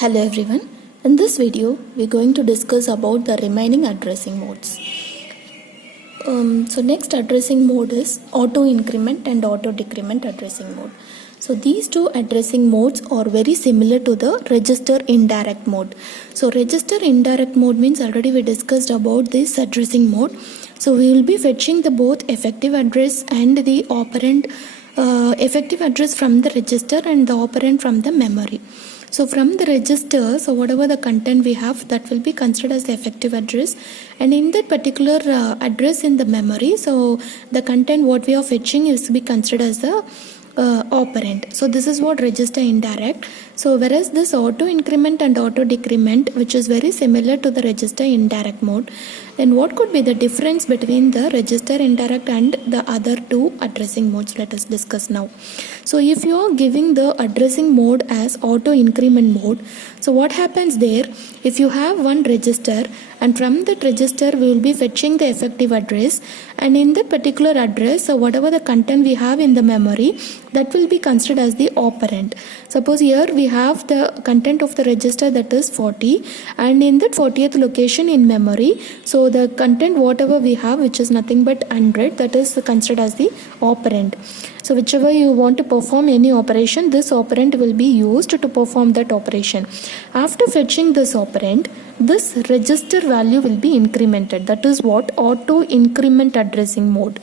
Hello everyone. In this video, we're going to discuss about the remaining addressing modes. Next addressing mode is auto increment and auto decrement addressing mode. So these two addressing modes are very similar to the register indirect mode. So register indirect mode means already we discussed about this addressing mode. So we will be fetching the both effective address and the operand effective address from the register and the operand from the memory. So from the register, so whatever the content we have, that will be considered as the effective address, and in that particular address in the memory, so the content what we are fetching is to be considered as the operand. So this is what register indirect. So whereas this auto increment and auto decrement, which is very similar to the register indirect mode, then what could be the difference between the register indirect and the other two addressing modes? Let us discuss now. So if you are giving the addressing mode as auto increment mode, so what happens there? If you have one register and from that register we will be fetching the effective address, and in that particular address, so whatever the content we have in the memory, that will be considered as the operand. Suppose here we have the content of the register, that is 40, and in that 40th location in memory, so the content whatever we have, which is nothing but 100, that is considered as the operand. So whichever you want to perform any operation, this operand will be used to perform that operation. After fetching this operand, this register value will be incremented. That is what auto increment addressing mode.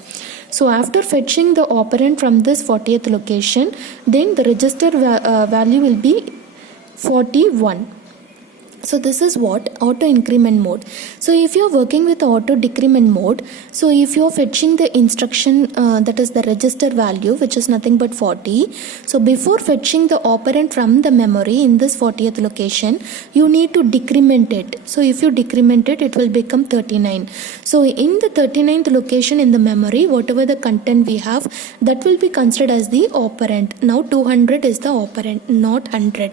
So after fetching the operand from this 40th location, then the register value will be 41. So this is what auto increment mode. So if you are working with auto decrement mode, so if you are fetching the instruction that is the register value, which is nothing but 40, so before fetching the operand from the memory in this 40th location, you need to decrement it. So if you decrement it, it will become 39. So in the 39th location in the memory, whatever the content we have, that will be considered as the operand. Now 200 is the operand, not 100.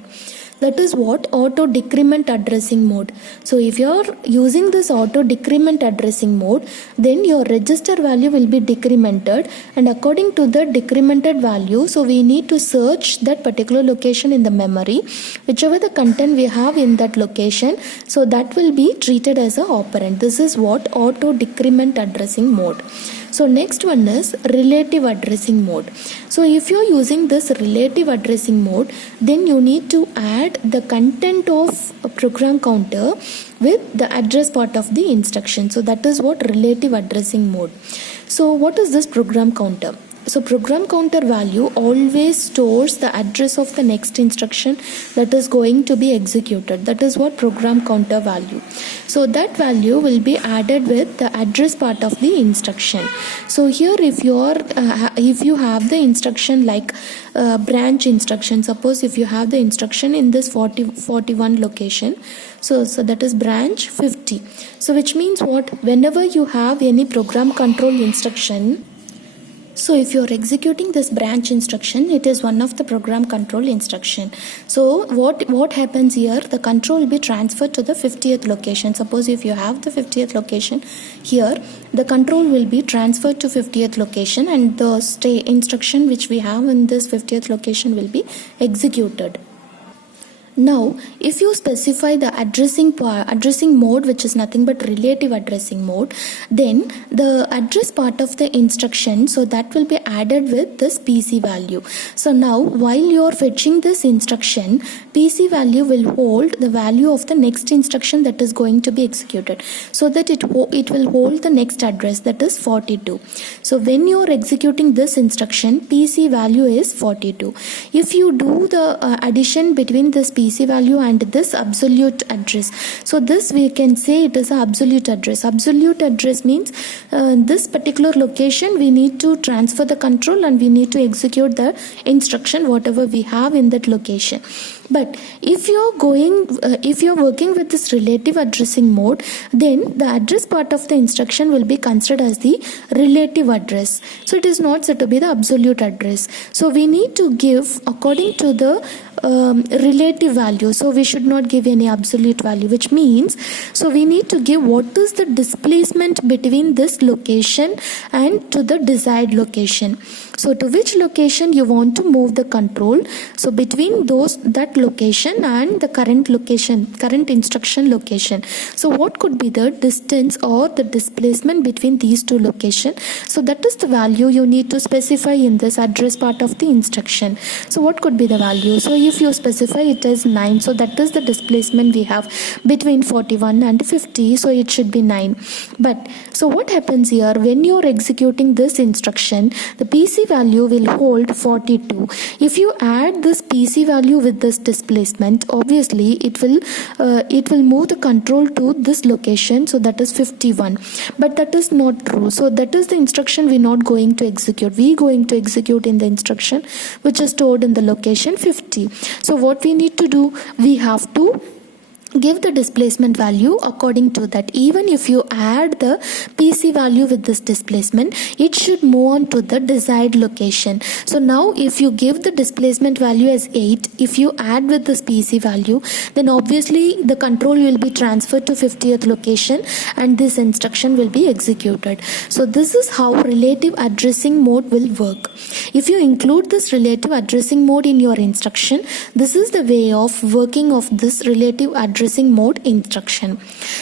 That is what auto decrement addressing mode. So if you are using this auto decrement addressing mode, then your register value will be decremented, and according to the decremented value, so we need to search that particular location in the memory, whichever the content we have in that location, so that will be treated as a operand. This is what auto decrement addressing mode. So next one is relative addressing mode. So if you are using this relative addressing mode, then you need to add the content of a program counter with the address part of the instruction. So that is what relative addressing mode. So what is this program counter? So program counter value always stores the address of the next instruction that is going to be executed. That is what program counter value. So that value will be added with the address part of the instruction. So here if you have the instruction like branch instruction, suppose if you have the instruction in this 41 location, so that is branch 50. So which means what? Whenever you have any program control instruction, so if you are executing this branch instruction, it is one of the program control instruction. So what happens here? The control will be transferred to the 50th location. Suppose if you have the 50th location here, the control will be transferred to 50th location, and the instruction which we have in this 50th location will be executed. Now, if you specify the addressing mode, which is nothing but relative addressing mode, then the address part of the instruction, so that will be added with this PC value. So now, while you are fetching this instruction, PC value will hold the value of the next instruction that is going to be executed, so that it will hold the next address, that is 42. So when you are executing this instruction, PC value is 42. If you do the addition between this PC value and this absolute address, so this we can say it is an absolute address. Absolute address means this particular location we need to transfer the control and we need to execute the instruction whatever we have in that location. But if you are working with this relative addressing mode, then the address part of the instruction will be considered as the relative address. So it is not said to be the absolute address. So we need to give according to the relative value. So we should not give any absolute value, which means so we need to give what is the displacement between this location and to the desired location. So to which location you want to move the control. So between that location and the current location, current instruction location. So what could be the distance or the displacement between these two locations? So that is the value you need to specify in this address part of the instruction. So what could be the value? So if you specify it as 9, so that is the displacement we have between 41 and 50. So it should be 9. But so what happens here, when you are executing this instruction, the PC value will hold 42. If you add this PC value with this displacement, obviously it will move the control to this location, so that is 51. But that is not true. So that is the instruction we're not going to execute. We're going to execute in the instruction which is stored in the location 50. So what we need to do, we have to give the displacement value according to that. Even if you add the PC value with this displacement, it should move on to the desired location. So now if you give the displacement value as 8, if you add with this PC value, then obviously the control will be transferred to 50th location and this instruction will be executed. So this is how relative addressing mode will work. If you include this relative addressing mode in your instruction, this is the way of working of this relative addressing mode instruction.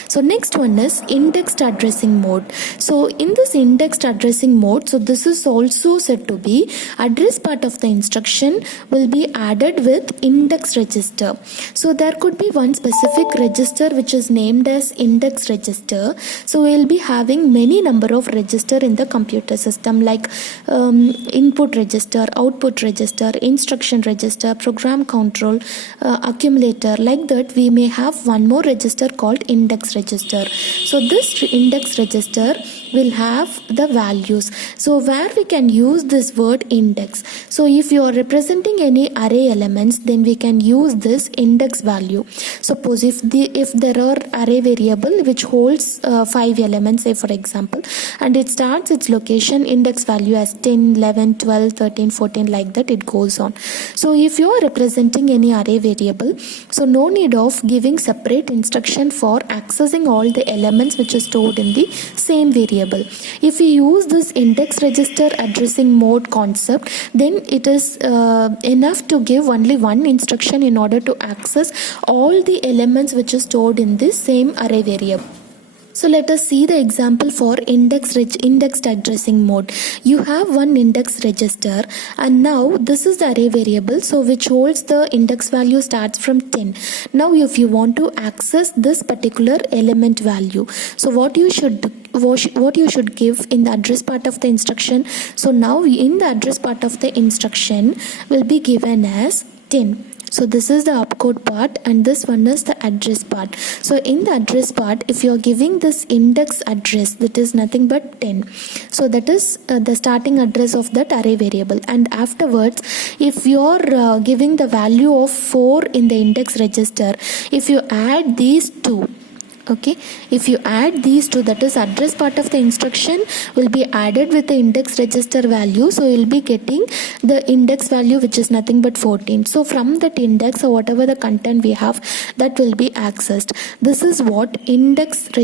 So next one is indexed addressing mode. So in this indexed addressing mode, so this is also said to be address part of the instruction will be added with index register. So there could be one specific register which is named as index register. So we will be having many number of register in the computer system, like input register, output register, instruction register, program control, accumulator. Like that we may have one more register called index register. So this index register will have the values. So where we can use this word index. So if you are representing any array elements, then we can use this index value. Suppose if there are array variable which holds 5 elements, say for example, and it starts its location index value as 10, 11, 12, 13, 14, like that it goes on. So if you are representing any array variable, so no need of giving separate instruction for accessing all the elements which is stored in the same variable. If we use this index register addressing mode concept, then it is enough to give only one instruction in order to access all the elements which is stored in this same array variable. So let us see the example for indexed addressing mode. You have one index register and now this is the array variable, so which holds the index value starts from 10. Now if you want to access this particular element value, so what you should give in the address part of the instruction. So now in the address part of the instruction will be given as 10. So this is the opcode part and this one is the address part. So in the address part, if you are giving this index address, that is nothing but 10. So that is the starting address of that array variable. And afterwards, if you are giving the value of 4 in the index register, if you add these two, okay, if you add these two, that is address part of the instruction will be added with the index register value, so you will be getting the index value which is nothing but 14. So from that index or whatever the content we have, that will be accessed. This is what indexed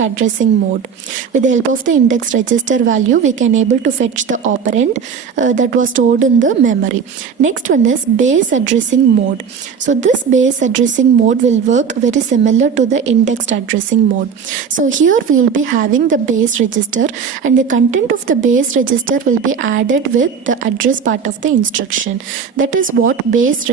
addressing mode. With the help of the index register value, we can able to fetch the operand that was stored in the memory. Next one is base addressing mode. So this base addressing mode will work very similar to the indexed addressing mode. So here we will be having the base register and the content of the base register will be added with the address part of the instruction. That is what base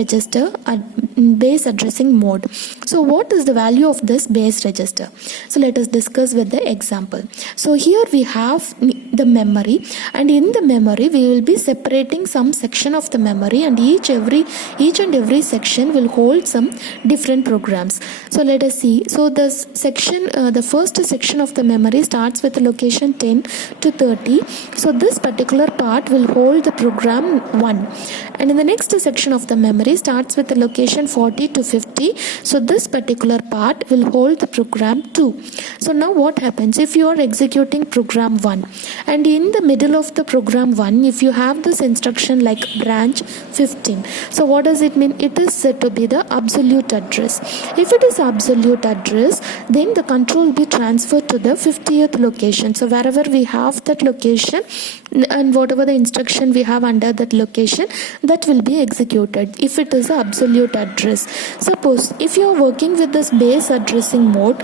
addressing mode. So what is the value of this base register? So let us discuss with the example. So here we have the memory, and in the memory we will be separating some section of the memory, and each and every section will hold some different programs. So let us see. So this section, the first section of the memory starts with the location 10 to 30. So this particular part will hold the program 1, and in the next section of the memory starts with the location 40 to 50. So this particular part will hold the program 2. So now what happens if you are executing program 1 and in the middle of the program 1, if you have this instruction like branch 15, so what does it mean? It is said to be the absolute address. If it is absolute address, then the control will be transferred to the 50th location. So wherever we have that location and whatever the instruction we have under that location, that will be executed if it is the absolute address. Suppose if you are working with this base addressing mode,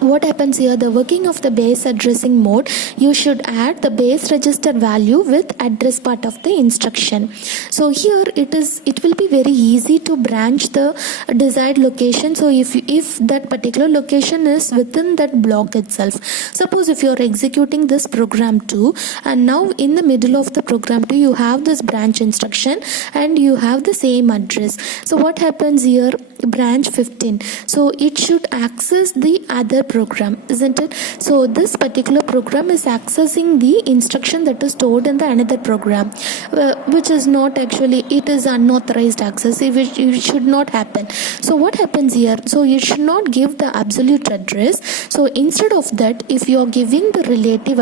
what happens here? The working of the base addressing mode, you should add the base register value with address part of the instruction. So here it will be very easy to branch the desired location. So if that particular location is within that block itself, suppose if you are executing this program 2 and now in the middle of the program 2 you have this branch instruction and you have the same address. So what happens here? Branch 15, so it should access the other program, isn't it? So this particular program is accessing the instruction that is stored in the another program, which is not actually, it is unauthorized access. It should not happen. So what happens here? So you should not give the absolute address. So instead of that, if you are giving the relative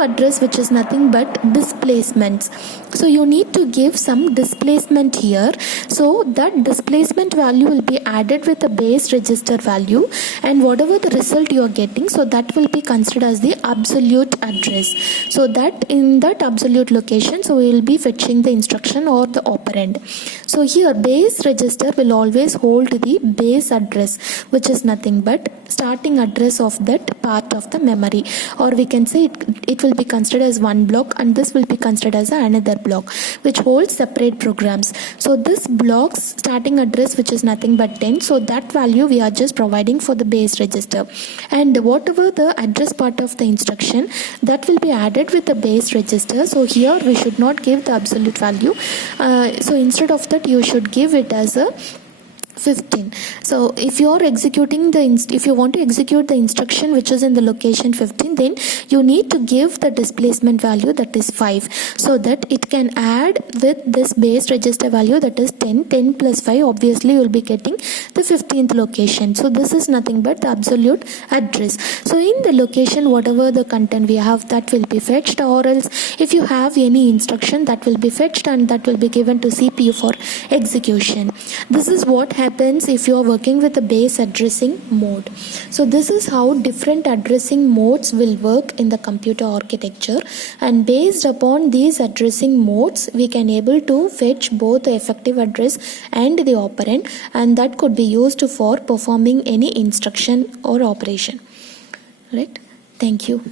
address which is nothing but displacements, so you need to give some displacement here. So that displacement value will be added with the base register value, and whatever the result you are getting, so that will be considered as the absolute address. So that in that absolute location, so we will be fetching the instruction or the operand. So here base register will always hold the base address, which is nothing but starting address of that part of the memory, or we can say it will be considered as one block and this will be considered as another block which holds separate programs. So this block's starting address, which is nothing but 10, so that value we are just providing for the base register, and whatever the address part of the instruction, that will be added with the base register. So here we should not give the absolute value, so instead of that you should give it as a 15. So if you are executing if you want to execute the instruction which is in the location 15, then you need to give the displacement value, that is 5, so that it can add with this base register value, that is 10 plus 5, obviously you will be getting the 15th location. So this is nothing but the absolute address. So in the location, whatever the content we have, that will be fetched, or else if you have any instruction, that will be fetched and that will be given to CPU for execution. This is what happens if you are working with the base addressing mode. So this is how different addressing modes will work in the computer architecture, and based upon these addressing modes we can able to fetch both the effective address and the operand, and that could be used for performing any instruction or operation. Right? Thank you.